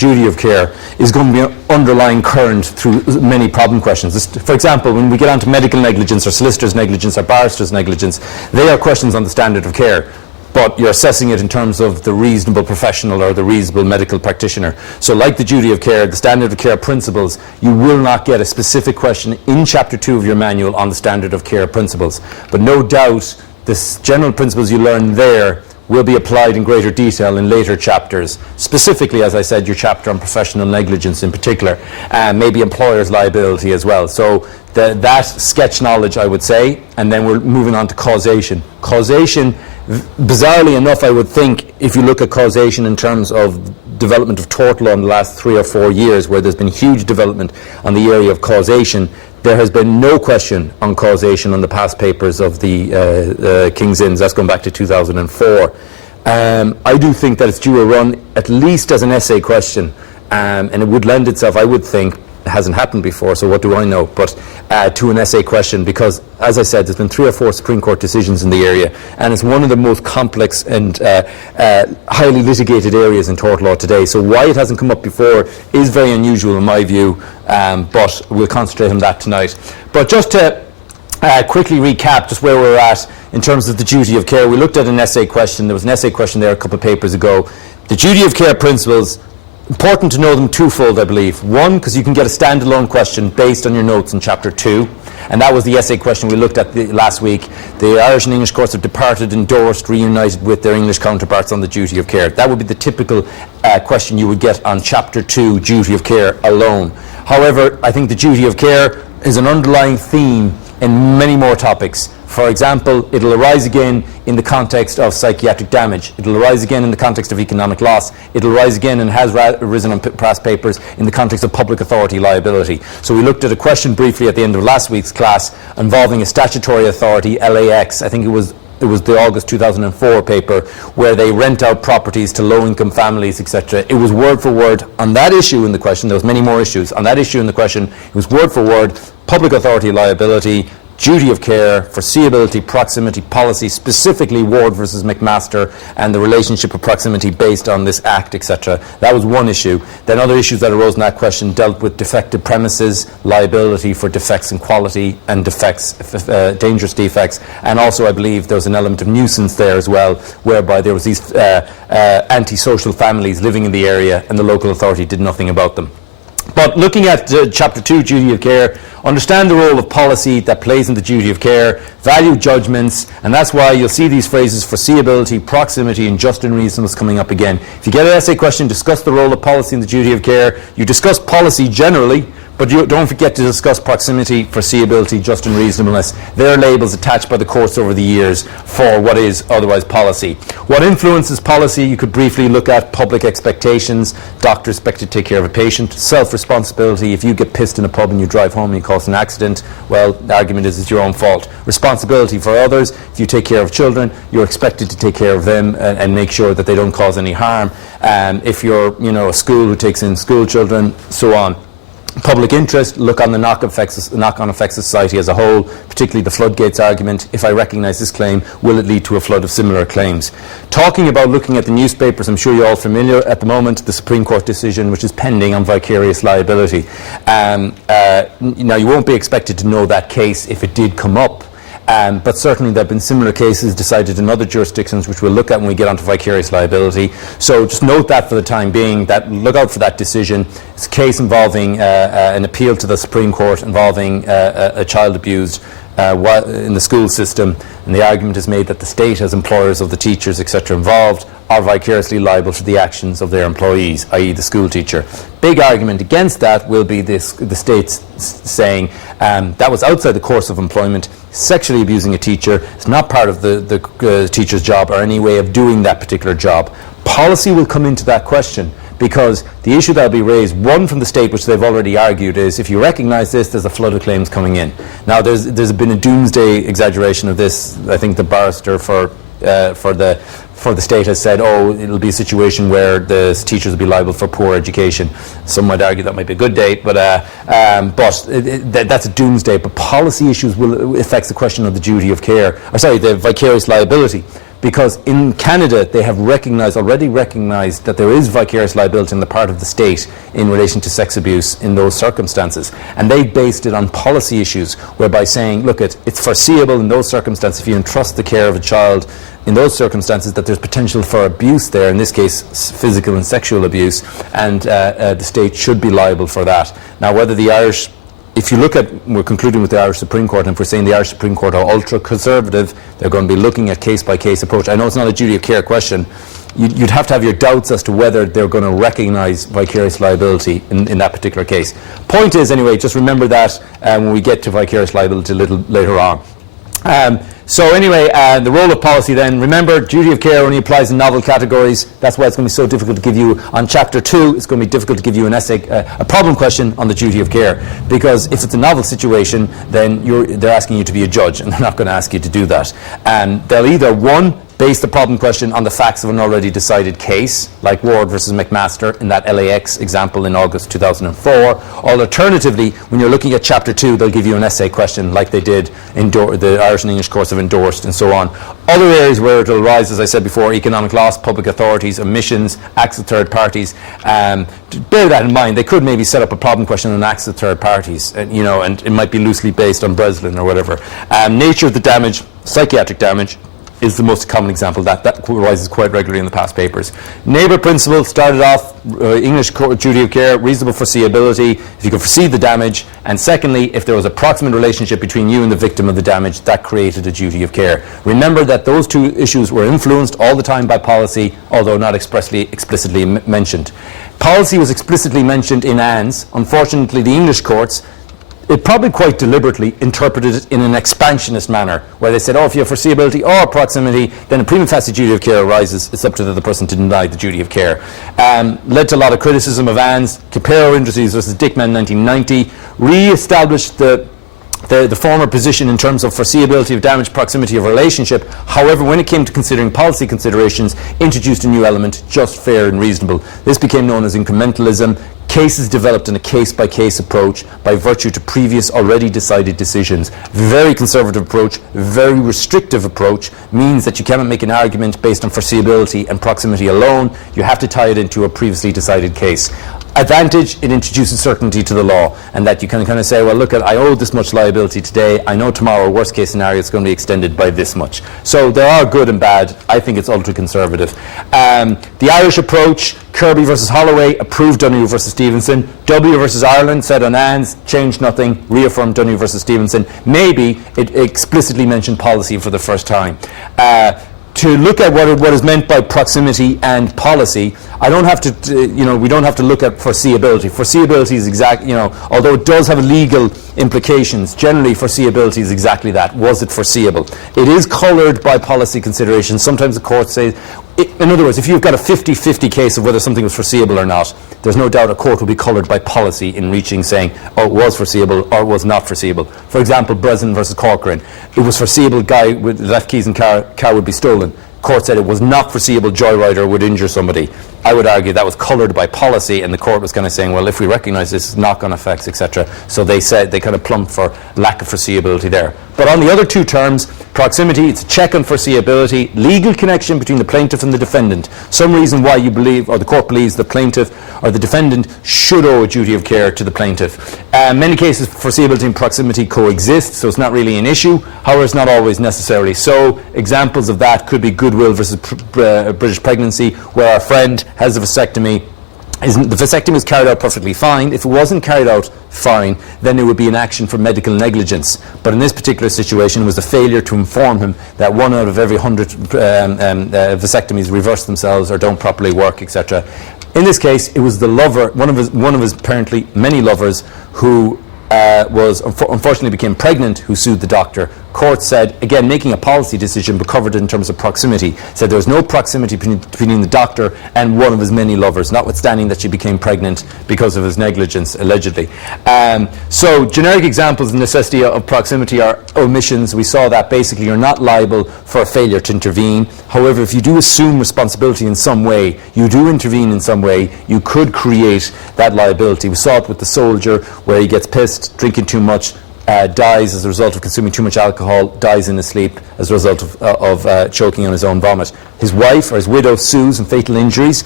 duty of care, is going to be an underlying current through many problem questions. For example, when we get onto medical negligence or solicitor's negligence or barrister's negligence, they are questions on the standard of care, but you're assessing it in terms of the reasonable professional or the reasonable medical practitioner. So like the duty of care, the standard of care principles, you will not get a specific question in Chapter 2 of your manual on the standard of care principles. But no doubt, the general principles you learn there will be applied in greater detail in later chapters. Specifically, as I said, your chapter on professional negligence in particular, maybe employer's liability as well. So that sketch knowledge, I would say, and then we're moving on to causation. Causation, bizarrely enough, I would think, if you look at causation in terms of development of tort law in the last 3 or 4 years, where there's been huge development on the area of causation, there has been no question on causation on the past papers of the King's Inns. That's going back to 2004. I do think that it's due a run, at least as an essay question, and it would lend itself, I would think, it hasn't happened before, so what do I know, but to an essay question, because, as I said, there's been 3 or 4 Supreme Court decisions in the area, and it's one of the most complex and highly litigated areas in tort law today. So why it hasn't come up before is very unusual in my view, but we'll concentrate on that tonight. But just to quickly recap just where we're at in terms of the duty of care, we looked at an essay question. There was an essay question there a couple of papers ago. The duty of care principles, important to know them twofold, I believe. One, because you can get a standalone question based on your notes in Chapter 2, and that was the essay question we looked at last week. The Irish and English courts have departed, endorsed, reunited with their English counterparts on the duty of care. That would be the typical question you would get on Chapter 2, duty of care alone. However, I think the duty of care is an underlying theme in many more topics. For example, it'll arise again in the context of psychiatric damage. It'll arise again in the context of economic loss. It'll arise again, and has arisen on past papers, in the context of public authority liability. So we looked at a question briefly at the end of last week's class involving a statutory authority, LAX. I think it was the August 2004 paper, where they rent out properties to low-income families, etc. It was word for word on that issue in the question. There was many more issues. On that issue in the question, it was word for word, public authority liability, duty of care, foreseeability, proximity, policy, specifically Ward versus McMaster, and the relationship of proximity based on this act, etc. That was one issue. Then other issues that arose in that question dealt with defective premises, liability for defects in quality, and defects, dangerous defects, and also I believe there was an element of nuisance there as well, whereby there was these antisocial families living in the area and the local authority did nothing about them. But looking at Chapter 2, duty of care, understand the role of policy that plays in the duty of care, value judgments, and that's why you'll see these phrases foreseeability, proximity, and just and reasonableness coming up again. If you get an essay question, discuss the role of policy in the duty of care. You discuss policy generally, but you don't forget to discuss proximity, foreseeability, just and reasonableness. They're labels attached by the courts over the years for what is otherwise policy. What influences policy? You could briefly look at public expectations, doctor expected to take care of a patient, self-responsibility. If you get pissed in a pub and you drive home and you cause an accident, well, the argument is it's your own fault. Responsibility for others. If you take care of children, you're expected to take care of them and make sure that they don't cause any harm. If you're, a school who takes in school children, so on. Public interest, look on the knock-on effects of society as a whole, particularly the floodgates argument. If I recognise this claim, will it lead to a flood of similar claims? Talking about looking at the newspapers, I'm sure you're all familiar at the moment, the Supreme Court decision which is pending on vicarious liability. Now, you won't be expected to know that case if it did come up. But certainly there have been similar cases decided in other jurisdictions which we'll look at when we get onto vicarious liability. So just note that for the time being, that look out for that decision. It's a case involving an appeal to the Supreme Court involving a child abused in the school system, and the argument is made that the state, as employers of the teachers, etc. involved, are vicariously liable for the actions of their employees, i.e. the school teacher. Big argument against that will be the state's saying that was outside the course of employment. Sexually abusing a teacher is not part of the teacher's job or any way of doing that particular job. Policy will come into that question, because the issue that will be raised, one from the state, which they've already argued, is if you recognise this, there's a flood of claims coming in. Now, there's been a doomsday exaggeration of this. I think the barrister for the state has said, it'll be a situation where the teachers will be liable for poor education. Some might argue that might be a good date, but that's a doomsday. But policy issues will affect the question of the duty of care, the vicarious liability. because in Canada they have already recognized that there is vicarious liability on the part of the state in relation to sex abuse in those circumstances. And they based it on policy issues, whereby saying, look, it's foreseeable in those circumstances, if you entrust the care of a child in those circumstances, that there's potential for abuse there, in this case physical and sexual abuse, and the state should be liable for that. Now, whether the Irish, if you look at, we're concluding with the Irish Supreme Court, and if we're saying the Irish Supreme Court are ultra-conservative, they're going to be looking at case-by-case approach. I know it's not a duty of care question. You'd have to have your doubts as to whether they're going to recognise vicarious liability in that particular case. Point is, anyway, just remember that when we get to vicarious liability a little later on. So anyway, the role of policy then, remember, duty of care only applies in novel categories. That's why it's going to be so difficult to give you, on chapter 2, it's going to be difficult to give you an essay, a problem question on the duty of care. Because if it's a novel situation, then they're asking you to be a judge, and they're not going to ask you to do that. And they'll either, one, base the problem question on the facts of an already decided case, like Ward versus McMaster in that LAX example in August 2004. Or alternatively, when you're looking at chapter 2, they'll give you an essay question like they did in the Irish and English course of endorsed and so on. Other areas where it'll arise, as I said before, economic loss, public authorities, omissions, acts of third parties. Bear that in mind. They could maybe set up a problem question on acts of third parties, and it might be loosely based on Breslin or whatever. Nature of the damage, psychiatric damage, is the most common example. That arises quite regularly in the past papers. Neighbour principle started off, English duty of care, reasonable foreseeability, if you could foresee the damage, and secondly, if there was a proximate relationship between you and the victim of the damage, that created a duty of care. Remember that those two issues were influenced all the time by policy, although not explicitly mentioned. Policy was explicitly mentioned in Anne's. Unfortunately, the English courts, it probably quite deliberately interpreted it in an expansionist manner, where they said, if you have foreseeability or proximity, then a prima facie duty of care arises. It's up to the other person to deny the duty of care. Led to a lot of criticism of Anne's. Capero Industries versus Dickman 1990 re-established the former position in terms of foreseeability of damage, proximity of relationship. However, when it came to considering policy considerations, introduced a new element, just, fair and reasonable. This became known as incrementalism. Cases developed in a case-by-case approach by virtue to previous already decided decisions. Very conservative approach, very restrictive approach, means that you cannot make an argument based on foreseeability and proximity alone. You have to tie it into a previously decided case. Advantage, it introduces certainty to the law, and that you can kind of say, well, look, I owe this much liability today. I know tomorrow, worst case scenario, it's going to be extended by this much. So there are good and bad. I think it's ultra-conservative. The Irish approach, Kirby versus Holloway, approved Donoghue versus Stevenson. W versus Ireland, said on Anne's, changed nothing, reaffirmed Donoghue versus Stevenson. Maybe it explicitly mentioned policy for the first time. To look at what is meant by proximity and policy, I don't have to, we don't have to look at foreseeability. Foreseeability is although it does have legal implications, generally foreseeability is exactly that. Was it foreseeable? It is coloured by policy considerations. Sometimes the court says, in other words, if you've got a 50-50 case of whether something was foreseeable or not, there's no doubt a court will be coloured by policy in reaching saying, it was foreseeable or it was not foreseeable. For example, Breslin versus Corcoran. It was foreseeable guy with left keys and car would be stolen. Court said it was not foreseeable joyrider would injure somebody. I would argue that was coloured by policy, and the court was kind of saying, well, if we recognise this, knock-on effects, etc. So they said, they kind of plumped for lack of foreseeability there. But on the other two terms, proximity, it's a check on foreseeability, legal connection between the plaintiff and the defendant. Some reason why you believe, or the court believes, the plaintiff or the defendant should owe a duty of care to the plaintiff. Many cases, foreseeability and proximity coexist, so it's not really an issue. However, it's not always necessarily so. Examples of that could be Goodwill versus British Pregnancy, where our friend has a vasectomy. The vasectomy was carried out perfectly fine. If it wasn't carried out fine, then it would be an action for medical negligence. But in this particular situation, it was a failure to inform him that 1 out of every 100 vasectomies reverse themselves or don't properly work, etc. In this case, it was the lover, one of his apparently many lovers, who unfortunately became pregnant, who sued the doctor. Court said, again, making a policy decision, but covered it in terms of proximity, said there was no proximity between the doctor and one of his many lovers, notwithstanding that she became pregnant because of his negligence, allegedly. So generic examples of necessity of proximity are omissions. We saw that basically you're not liable for a failure to intervene. However, if you do assume responsibility in some way, you do intervene in some way, you could create that liability. We saw it with the soldier, where he gets pissed, drinking too much, dies as a result of consuming too much alcohol, dies in his sleep as a result of choking on his own vomit. His wife or his widow sues in fatal injuries.